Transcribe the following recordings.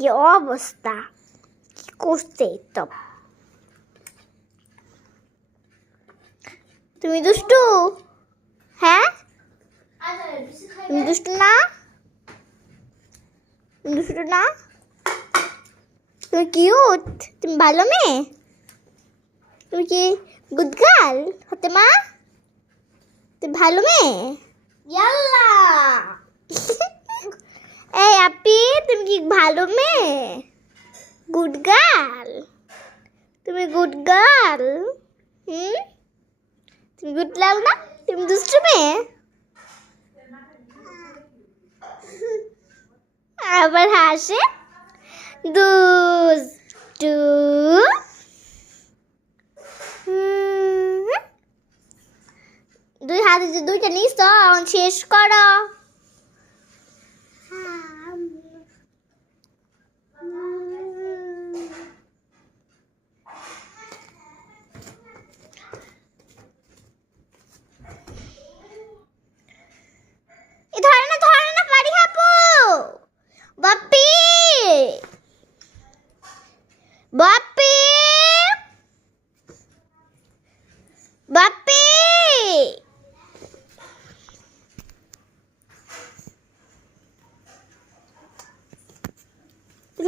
কি অবস্থা? কি করছে তো তুমি দুষ্টু? হ্যাঁ? তুমি দুষ্টু না? দুষ্টু না? তুমি কিউট তুমি ভালো মেয়ে? তুমি কি গুড গার্ল হতে মা? তুমি ভালো মেয়ে? ইয়াল্লা! এই আপি, তুমি কি ভালো মেয়ে? গুড গার্ল তুমি গুড গার্ল হুম? তুমি গুড লাল না? তুমি দুষ্টু মেয়ে? আবার হাসে? দুষ্টু। হুম। দুই হাতে দুইটা নিস তো এখন শেষ করো।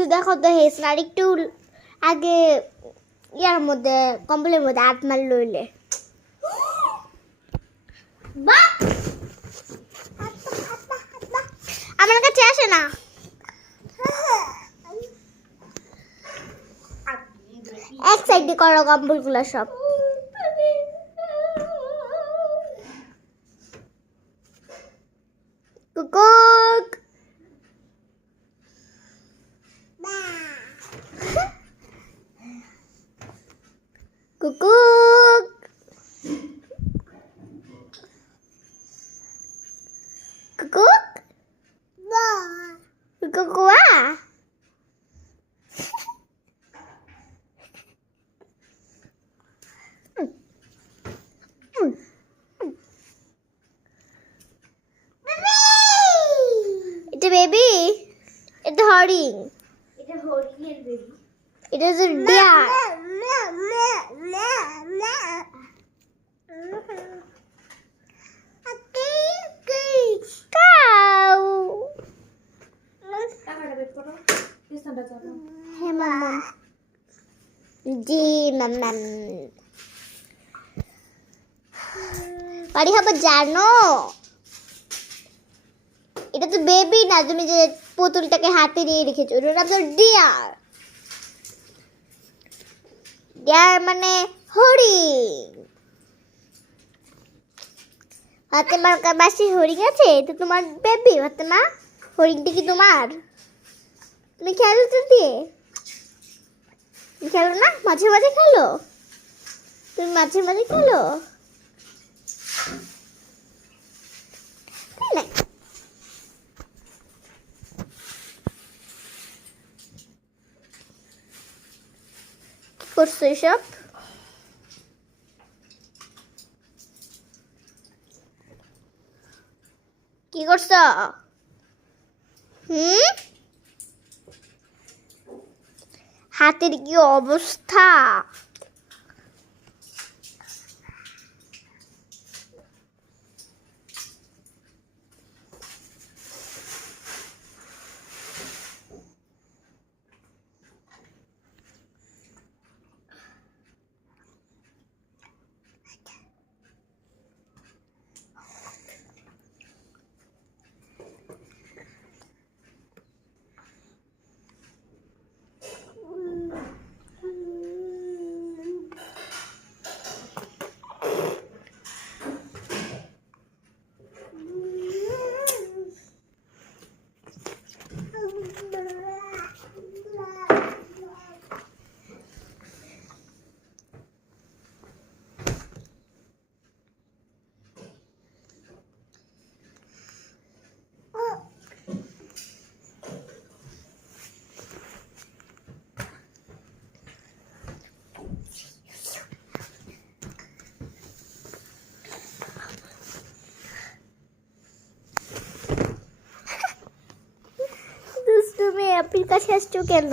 একটু দেখো তো হেসন আর একটু আগে ইয়ার মধ্যে, কম্বলের মধ্যে হাত মার লইলে আমার কাছে আসে না। এক সাইডে করো কম্বলগুলো সব। কুকুক! কুকুক কুকুক কুকুয়া এটা বেবি এটা হরিণ এটা হরিণের বেবি এটা হচ্ছে ডিয়ার কাউ টাকাটা বের করো পিছনটা চলো বাড়ি হবে জানো? এটা তো বেবি না, তুমি যে পুতুলটাকে হাতে নিয়ে রেখেছো ওটার নাম তো ডিয়ার ডিয়ার মানে হরিণ ফাতেমার বাসি হরিণ আছে তো তোমার বেবি ফাতেমা হরিণটা কি তোমার? তুমি খেলো তো দিয়ে। খেলো না? মাঝে মাঝে খেলো? তুমি মাঝে মাঝে খেলো? করছ এসব কি করছ হুম হাতের কি অবস্থা কাছে আসছো কেন?